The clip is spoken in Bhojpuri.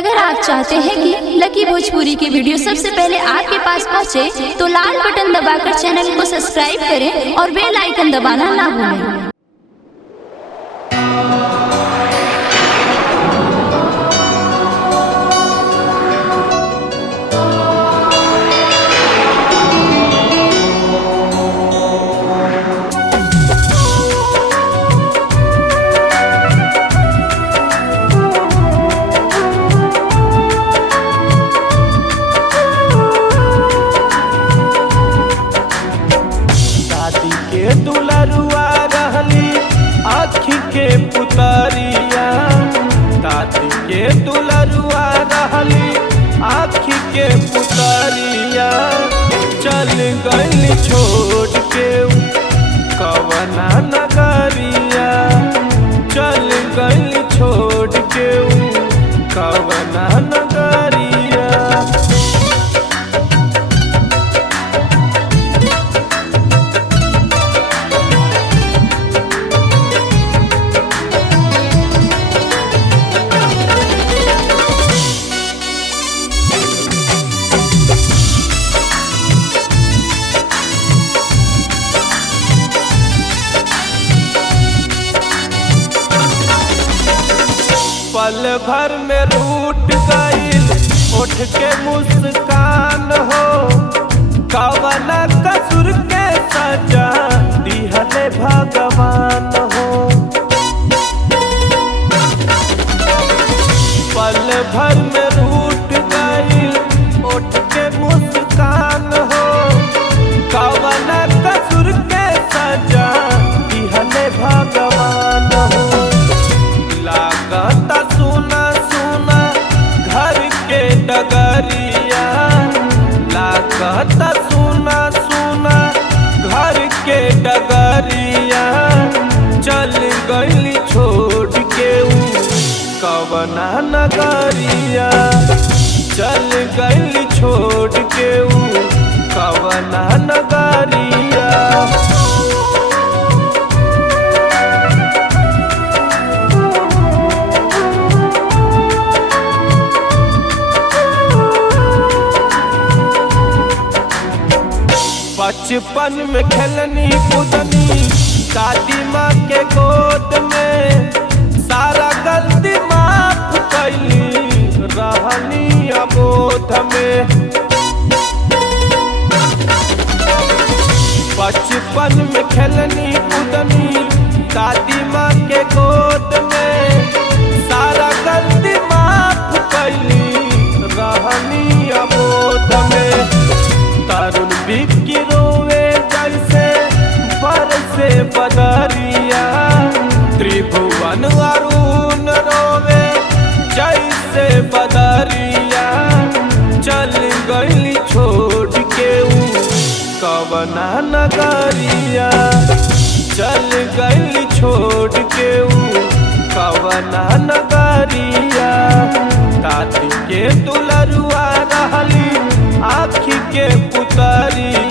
अगर आप चाहते हैं कि लकी भोजपुरी की वीडियो सबसे पहले आपके पास पहुंचे, तो लाल बटन दबाकर चैनल को सब्सक्राइब करें और बेल आइकन दबाना ना भूलें। दुलरुआ रहली आँखी के पुतरिया, दादी के दुलरुआ रहली आँखी के पुतरिया। चल गइल छोड़ के कवना नगरिया, चल गइल छोड़ के कवना नगरिया। पल भर में रूठ गइल उठ के मुस्कान हो, कवना कसूर के सजा दिहले भगवान हो। पल भर में रूठ गइल उठ के मुस्कान हो, कवना कसूर के सजा दिहले भगवान हो। लागता सुना सुना घर के डगरिया, लागता सुना सुना घर के डगरिया। चल गइली छोड़ के कवना नगरिया, चल गइली छोड़ के कवना नगरिया। बचपन में खेलनी कूदनी दादी माँ के गोद में, सारा गलती माफ कैली रहनी अबोध में। बचपन में खेलनी कूदनी दादी माँ के गोद में, सारा गलती माफ कैली रहनी अबोध में। तरुण बिक्की रोवे जैसे बरसे बदरिया, त्रिभुवन अरुण रोवे जैसे बदरिया। चल गइली छोड़ के कवना नगरिया, चल गइली छोड़ के कवना नगरिया। दादी के दुलरुआ रहली आँखी के पुतरिया,